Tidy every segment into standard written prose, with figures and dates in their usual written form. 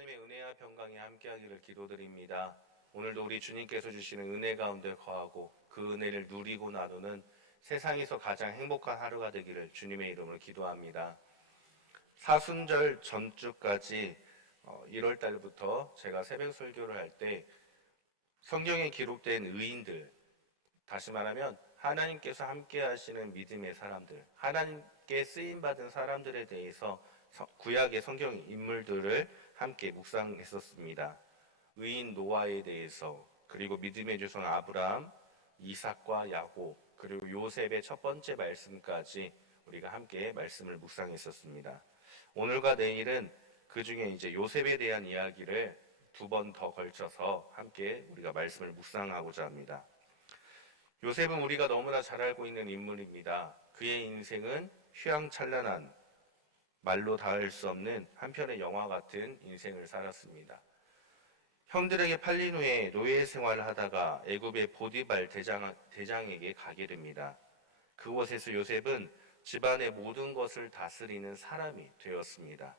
하나님의 은혜와 평강이 함께하기를 기도드립니다. 오늘도 우리 주님께서 주시는 은혜 가운데 거하고 그 은혜를 누리고 나누는 세상에서 가장 행복한 하루가 되기를 주님의 이름으로 기도합니다. 사순절 전주까지 1월 달부터 제가 새벽 설교를 할 때 성경에 기록된 의인들, 다시 말하면 하나님께서 함께 하시는 믿음의 사람들, 하나님께 쓰임받은 사람들에 대해서 구약의 성경 인물들을 함께 묵상했었습니다. 의인 노아에 대해서, 그리고 믿음의 조상 아브라함, 이삭과 야곱, 그리고 요셉의 첫 번째 말씀까지 우리가 함께 말씀을 묵상했었습니다. 오늘과 내일은 그 중에 이제 요셉에 대한 이야기를 두 번 더 걸쳐서 함께 우리가 말씀을 묵상하고자 합니다. 요셉은 우리가 너무나 잘 알고 있는 인물입니다. 그의 인생은 휘황찬란한, 말로 닿을 수 없는 한편의 영화 같은 인생을 살았습니다. 형들에게 팔린 후에 노예 생활을 하다가 애굽의 보디발 대장에게 가게 됩니다. 그곳에서 요셉은 집안의 모든 것을 다스리는 사람이 되었습니다.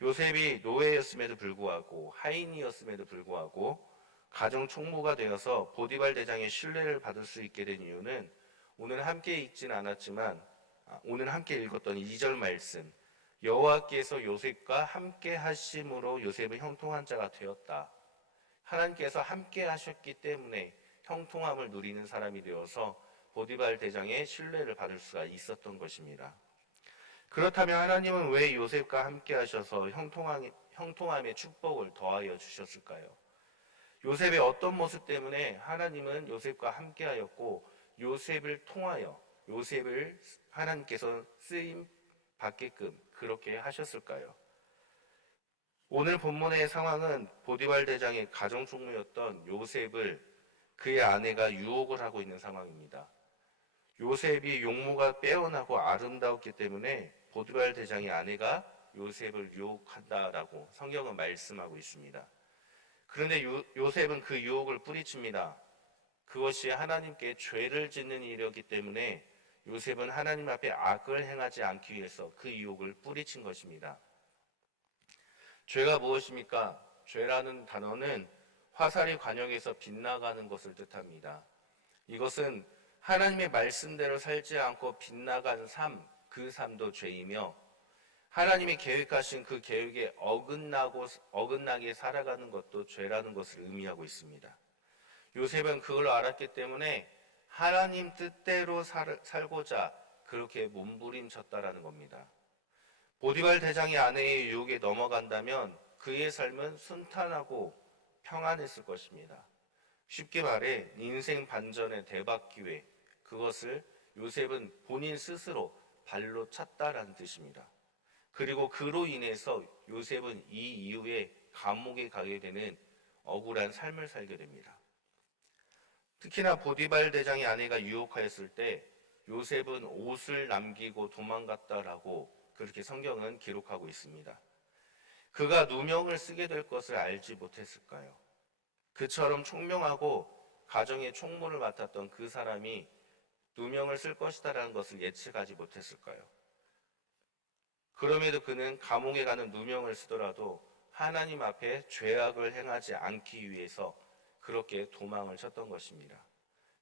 요셉이 노예였음에도 불구하고, 하인이었음에도 불구하고 가정 총무가 되어서 보디발 대장의 신뢰를 받을 수 있게 된 이유는 오늘 함께 읽진 않았지만 오늘 함께 읽었던 2절 말씀, 여호와께서 요셉과 함께 하심으로 요셉은 형통한 자가 되었다. 하나님께서 함께 하셨기 때문에 형통함을 누리는 사람이 되어서 보디발 대장의 신뢰를 받을 수가 있었던 것입니다. 그렇다면 하나님은 왜 요셉과 함께 하셔서 형통함의 축복을 더하여 주셨을까요? 요셉의 어떤 모습 때문에 하나님은 요셉과 함께 하였고 요셉을 통하여 요셉을 하나님께서 쓰임 받게끔 그렇게 하셨을까요? 오늘 본문의 상황은 보디발 대장의 가정 총무였던 요셉을 그의 아내가 유혹을 하고 있는 상황입니다. 요셉이 용모가 빼어나고 아름다웠기 때문에 보디발 대장의 아내가 요셉을 유혹한다라고 성경은 말씀하고 있습니다. 그런데 요셉은 그 유혹을 뿌리칩니다. 그것이 하나님께 죄를 짓는 일이었기 때문에 요셉은 하나님 앞에 악을 행하지 않기 위해서 그 유혹을 뿌리친 것입니다. 죄가 무엇입니까? 죄라는 단어는 화살이 관역에서 빗나가는 것을 뜻합니다. 이것은 하나님의 말씀대로 살지 않고 빗나간 삶, 그 삶도 죄이며 하나님이 계획하신 그 계획에 어긋나게 살아가는 것도 죄라는 것을 의미하고 있습니다. 요셉은 그걸 알았기 때문에 하나님 뜻대로 살고자 그렇게 몸부림쳤다라는 겁니다. 보디발 대장의 아내의 유혹에 넘어간다면 그의 삶은 순탄하고 평안했을 것입니다. 쉽게 말해 인생 반전의 대박 기회, 그것을 요셉은 본인 스스로 발로 찼다라는 뜻입니다. 그리고 그로 인해서 요셉은 이 이후에 감옥에 가게 되는 억울한 삶을 살게 됩니다. 특히나 보디발 대장의 아내가 유혹하였을 때 요셉은 옷을 남기고 도망갔다라고 그렇게 성경은 기록하고 있습니다. 그가 누명을 쓰게 될 것을 알지 못했을까요? 그처럼 총명하고 가정의 총무를 맡았던 그 사람이 누명을 쓸 것이다라는 것을 예측하지 못했을까요? 그럼에도 그는 감옥에 가는 누명을 쓰더라도 하나님 앞에 죄악을 행하지 않기 위해서 그렇게 도망을 쳤던 것입니다.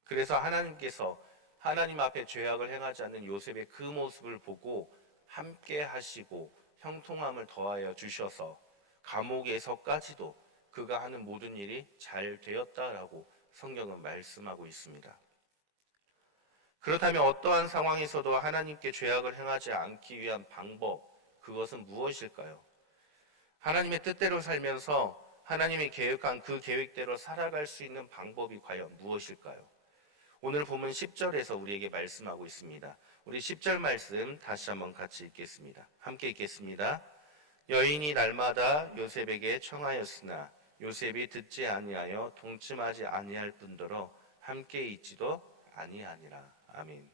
그래서 하나님께서 하나님 앞에 죄악을 행하지 않는 요셉의 그 모습을 보고 함께 하시고 형통함을 더하여 주셔서 감옥에서까지도 그가 하는 모든 일이 잘 되었다라고 성경은 말씀하고 있습니다. 그렇다면 어떠한 상황에서도 하나님께 죄악을 행하지 않기 위한 방법, 그것은 무엇일까요? 하나님의 뜻대로 살면서 하나님이 계획한 그 계획대로 살아갈 수 있는 방법이 과연 무엇일까요? 오늘 보면 10절에서 우리에게 말씀하고 있습니다. 우리 10절 말씀 다시 한번 같이 읽겠습니다. 함께 읽겠습니다. 여인이 날마다 요셉에게 청하였으나 요셉이 듣지 아니하여 동침하지 아니할 뿐더러 함께 있지도 아니하니라. 아멘.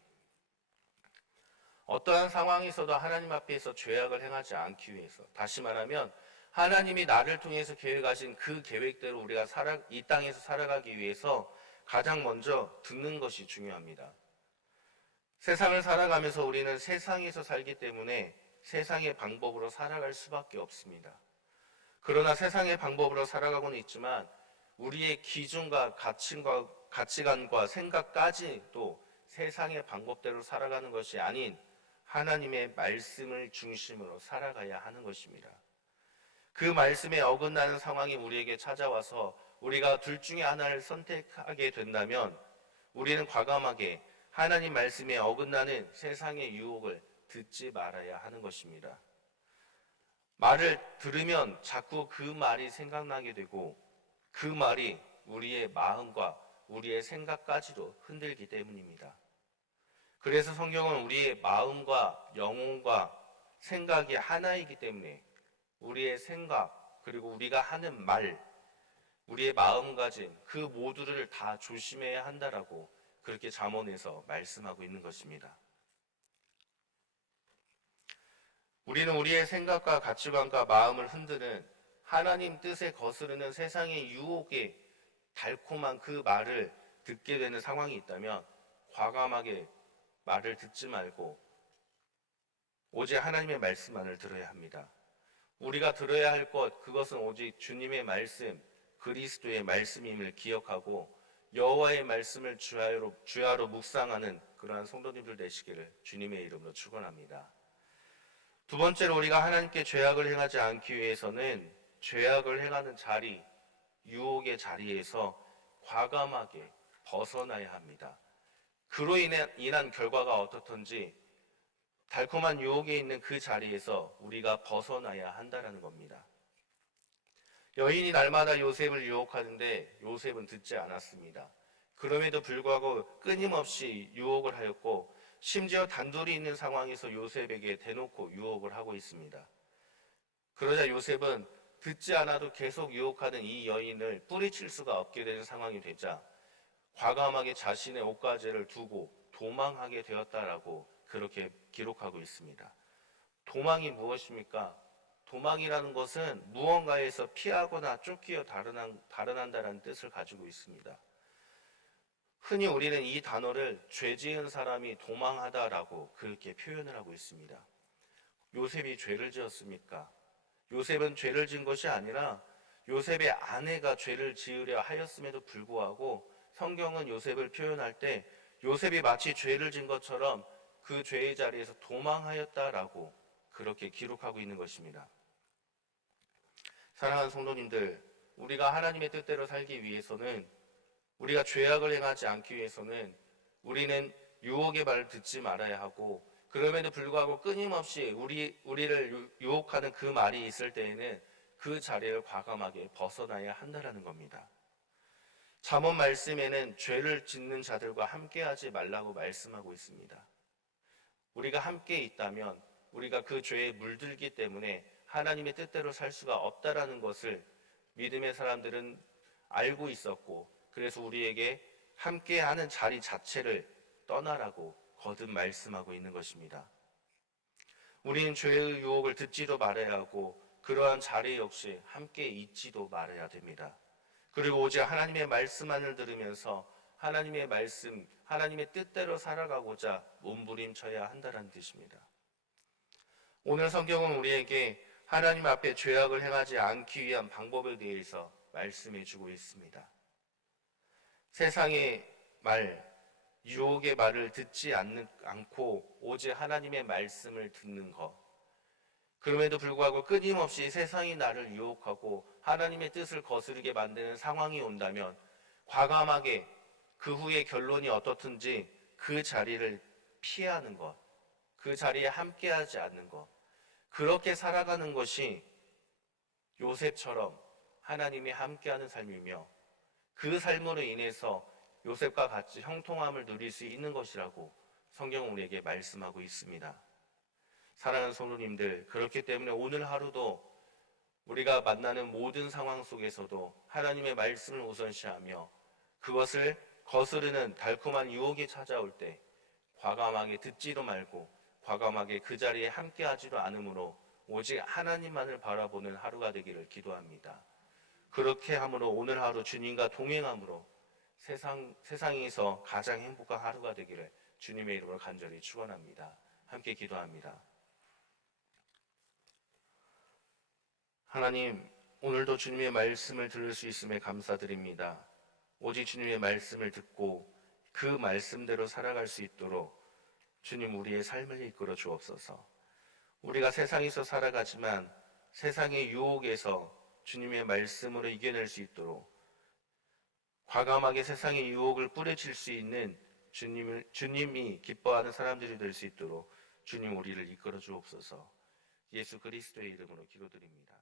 어떠한 상황에서도 하나님 앞에서 죄악을 행하지 않기 위해서, 다시 말하면 하나님이 나를 통해서 계획하신 그 계획대로 우리가 이 땅에서 살아가기 위해서 가장 먼저 듣는 것이 중요합니다. 세상을 살아가면서 우리는 세상에서 살기 때문에 세상의 방법으로 살아갈 수밖에 없습니다. 그러나 세상의 방법으로 살아가고는 있지만 우리의 기준과 가치관과 생각까지도 세상의 방법대로 살아가는 것이 아닌 하나님의 말씀을 중심으로 살아가야 하는 것입니다. 그 말씀에 어긋나는 상황이 우리에게 찾아와서 우리가 둘 중에 하나를 선택하게 된다면 우리는 과감하게 하나님 말씀에 어긋나는 세상의 유혹을 듣지 말아야 하는 것입니다. 말을 들으면 자꾸 그 말이 생각나게 되고 그 말이 우리의 마음과 우리의 생각까지도 흔들기 때문입니다. 그래서 성경은 우리의 마음과 영혼과 생각이 하나이기 때문에 우리의 생각 그리고 우리가 하는 말, 우리의 마음가짐 그 모두를 다 조심해야 한다라고 그렇게 잠언에서 말씀하고 있는 것입니다. 우리는 우리의 생각과 가치관과 마음을 흔드는 하나님 뜻에 거스르는 세상의 유혹에 달콤한 그 말을 듣게 되는 상황이 있다면 과감하게 말을 듣지 말고 오직 하나님의 말씀만을 들어야 합니다. 우리가 들어야 할 것 그것은 오직 주님의 말씀, 그리스도의 말씀임을 기억하고 여호와의 말씀을 주야로 묵상하는 그러한 성도님들 되시기를 주님의 이름으로 축원합니다. 두 번째로 우리가 하나님께 죄악을 행하지 않기 위해서는 죄악을 행하는 자리, 유혹의 자리에서 과감하게 벗어나야 합니다. 그로 인한 결과가 어떻든지 달콤한 유혹에 있는 그 자리에서 우리가 벗어나야 한다는 겁니다. 여인이 날마다 요셉을 유혹하는데 요셉은 듣지 않았습니다. 그럼에도 불구하고 끊임없이 유혹을 하였고 심지어 단둘이 있는 상황에서 요셉에게 대놓고 유혹을 하고 있습니다. 그러자 요셉은 듣지 않아도 계속 유혹하는 이 여인을 뿌리칠 수가 없게 되는 상황이 되자 과감하게 자신의 옷가지를 두고 도망하게 되었다라고 그렇게 기록하고 있습니다. 도망이 무엇입니까? 도망이라는 것은 무언가에서 피하거나 쫓기어 달아난다는 뜻을 가지고 있습니다. 흔히 우리는 이 단어를 죄 지은 사람이 도망하다라고 그렇게 표현을 하고 있습니다. 요셉이 죄를 지었습니까? 요셉은 죄를 지은 것이 아니라 요셉의 아내가 죄를 지으려 하였음에도 불구하고 성경은 요셉을 표현할 때 요셉이 마치 죄를 지은 것처럼 그 죄의 자리에서 도망하였다라고 그렇게 기록하고 있는 것입니다. 사랑하는 성도님들, 우리가 하나님의 뜻대로 살기 위해서는 우리가 죄악을 행하지 않기 위해서는 우리는 유혹의 말을 듣지 말아야 하고 그럼에도 불구하고 끊임없이 우리를 유혹하는 그 말이 있을 때에는 그 자리를 과감하게 벗어나야 한다는 겁니다. 잠언 말씀에는 죄를 짓는 자들과 함께하지 말라고 말씀하고 있습니다. 우리가 함께 있다면 우리가 그 죄에 물들기 때문에 하나님의 뜻대로 살 수가 없다라는 것을 믿음의 사람들은 알고 있었고 그래서 우리에게 함께하는 자리 자체를 떠나라고 거듭 말씀하고 있는 것입니다. 우리는 죄의 유혹을 듣지도 말아야 하고 그러한 자리 역시 함께 있지도 말아야 됩니다. 그리고 오직 하나님의 말씀만을 들으면서 하나님의 말씀, 하나님의 뜻대로 살아가고자 몸부림쳐야 한다는 뜻입니다. 오늘 성경은 우리에게 하나님 앞에 죄악을 행하지 않기 위한 방법에 대해서 말씀해 주고 있습니다. 세상의 말, 유혹의 말을 듣지 않고 오직 하나님의 말씀을 듣는 것. 그럼에도 불구하고 끊임없이 세상이 나를 유혹하고 하나님의 뜻을 거스르게 만드는 상황이 온다면 과감하게 그 후의 결론이 어떻든지 그 자리를 피하는 것, 그 자리에 함께하지 않는 것, 그렇게 살아가는 것이 요셉처럼 하나님이 함께하는 삶이며 그 삶으로 인해서 요셉과 같이 형통함을 누릴 수 있는 것이라고 성경은 우리에게 말씀하고 있습니다. 사랑하는 성도님들, 그렇기 때문에 오늘 하루도 우리가 만나는 모든 상황 속에서도 하나님의 말씀을 우선시하며 그것을 거스르는 달콤한 유혹이 찾아올 때 과감하게 듣지도 말고 과감하게 그 자리에 함께하지도 않으므로 오직 하나님만을 바라보는 하루가 되기를 기도합니다. 그렇게 함으로 오늘 하루 주님과 동행함으로 세상에서 가장 행복한 하루가 되기를 주님의 이름으로 간절히 축원합니다. 함께 기도합니다. 하나님, 오늘도 주님의 말씀을 들을 수 있음에 감사드립니다. 오직 주님의 말씀을 듣고 그 말씀대로 살아갈 수 있도록 주님 우리의 삶을 이끌어 주옵소서. 우리가 세상에서 살아가지만 세상의 유혹에서 주님의 말씀으로 이겨낼 수 있도록 과감하게 세상의 유혹을 뿌리칠 수 있는 주님이 기뻐하는 사람들이 될 수 있도록 주님 우리를 이끌어 주옵소서. 예수 그리스도의 이름으로 기도드립니다.